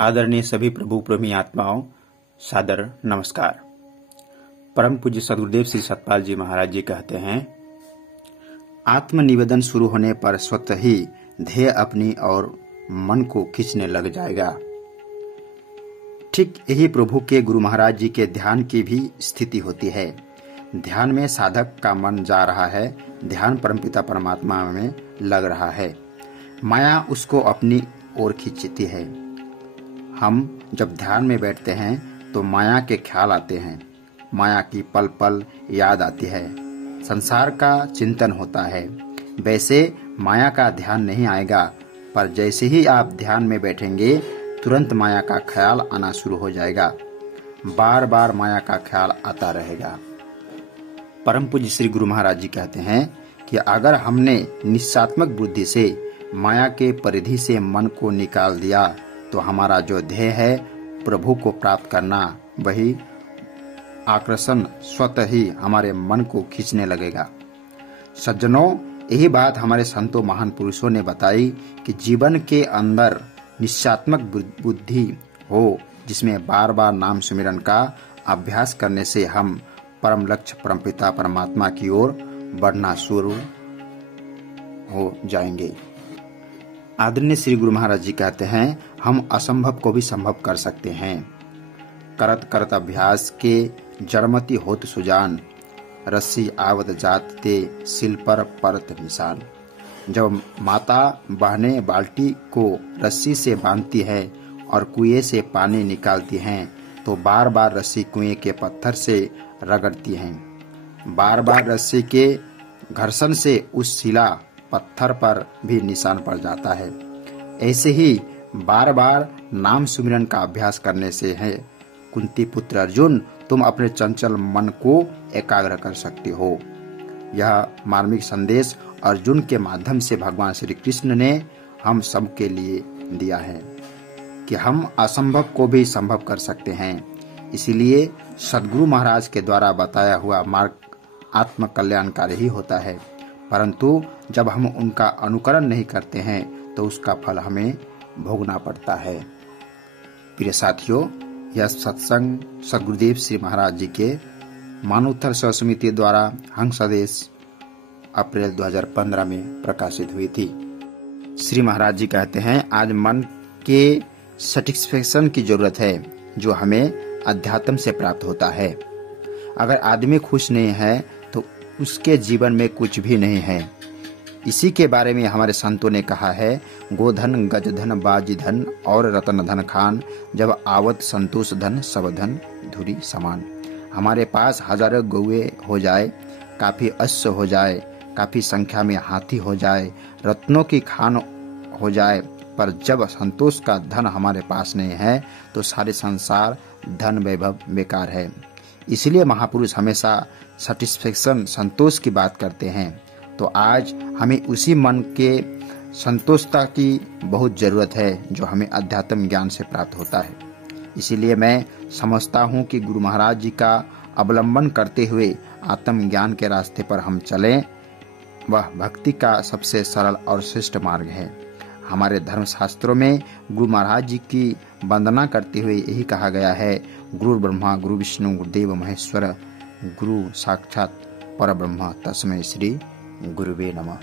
आदरणीय सभी प्रभु प्रेमी आत्माओं, सादर नमस्कार। परम पूज्य सदगुरुदेव श्री सतपाल जी महाराज जी कहते हैं, आत्मनिवेदन शुरू होने पर स्वतः ही ध्येय अपनी और मन को खींचने लग जाएगा। ठीक यही प्रभु के गुरु महाराज जी के ध्यान की भी स्थिति होती है। ध्यान में साधक का मन जा रहा है, ध्यान परमपिता परमात्मा में लग रहा है, माया उसको अपनी ओर खींचती है। हम जब ध्यान में बैठते हैं तो माया के ख्याल आते हैं, माया की पल पल याद आती है, संसार का चिंतन होता है। वैसे माया का ध्यान नहीं आएगा, पर जैसे ही आप ध्यान में बैठेंगे तुरंत माया का ख्याल आना शुरू हो जाएगा। बार बार माया का ख्याल आता रहेगा। परम पूज्य श्री गुरु महाराज जी कहते हैं कि अगर हमने निश्चयात्मक बुद्धि से माया के परिधि से मन को निकाल दिया तो हमारा जो ध्येय है प्रभु को प्राप्त करना, वही आकर्षण स्वतः ही हमारे मन को खींचने लगेगा। सज्जनों, यही बात हमारे संतों महान पुरुषों ने बताई कि जीवन के अंदर निश्चयात्मक बुद्धि हो, जिसमें बार बार नाम सुमिरन का अभ्यास करने से हम परम लक्ष्य परमपिता परमात्मा की ओर बढ़ना शुरू हो जाएंगे। आदरणीय श्री गुरु महाराज जी कहते हैं, हम असंभव को भी संभव कर सकते हैं। करत करत अभ्यास के जड़मती होत सुजान, रस्सी आवत जात ते सिल पर परत निशान। जब माता बहनें बाल्टी को रस्सी से बांधती है और कुएं से पानी निकालती हैं तो बार बार रस्सी कुएं के पत्थर से रगड़ती हैं। बार बार रस्सी के घर्षण से उस शिला पत्थर पर भी निशान पड़ जाता है। ऐसे ही बार बार नाम सुमिरन का अभ्यास करने से है कुंती पुत्र अर्जुन, तुम अपने चंचल मन को एकाग्र कर सकते हो। यह मार्मिक संदेश अर्जुन के माध्यम से भगवान श्री कृष्ण ने हम सब के लिए दिया है कि हम असंभव को भी संभव कर सकते हैं। इसीलिए सदगुरु महाराज के द्वारा बताया हुआ मार्ग आत्म कल्याणकारी ही होता है, परंतु जब हम उनका अनुकरण नहीं करते हैं तो उसका फल हमें भोगना पड़ता है। प्रिय साथियों, यह सत्संग सदगुरुदेव श्री महाराज जी के मानवोत्थान सेवा समिति द्वारा हंसदेश अप्रैल 2015 में प्रकाशित हुई थी। श्री महाराज जी कहते हैं, आज मन के सेटिस्फेक्शन की जरूरत है जो हमें अध्यात्म से प्राप्त होता है। अगर आदमी खुश नहीं है तो उसके जीवन में कुछ भी नहीं है। इसी के बारे में हमारे संतों ने कहा है, गोधन गजधन बाजीधन और रतन धन खान, जब आवत संतोष धन सब धन धुरी समान। हमारे पास हजारों गौए हो जाए, काफी अश्व हो जाए, काफी संख्या में हाथी हो जाए, रत्नों की खान हो जाए, पर जब संतोष का धन हमारे पास नहीं है तो सारे संसार धन वैभव बेकार है। इसलिए महापुरुष हमेशा सेटिस्फेक्शन संतोष की बात करते हैं। तो आज हमें उसी मन के संतोषता की बहुत जरूरत है जो हमें अध्यात्म ज्ञान से प्राप्त होता है। इसीलिए मैं समझता हूँ कि गुरु महाराज जी का अवलंबन करते हुए आत्म ज्ञान के रास्ते पर हम चलें, वह भक्ति का सबसे सरल और श्रेष्ठ मार्ग है। हमारे धर्म शास्त्रों में गुरु महाराज जी की वंदना करते हुए यही कहा गया है, गुरु ब्रह्मा गुरु विष्णु गुरुदेव महेश्वर, गुरु साक्षात परब्रह्म, तस्मै श्री गुरुवे नमः।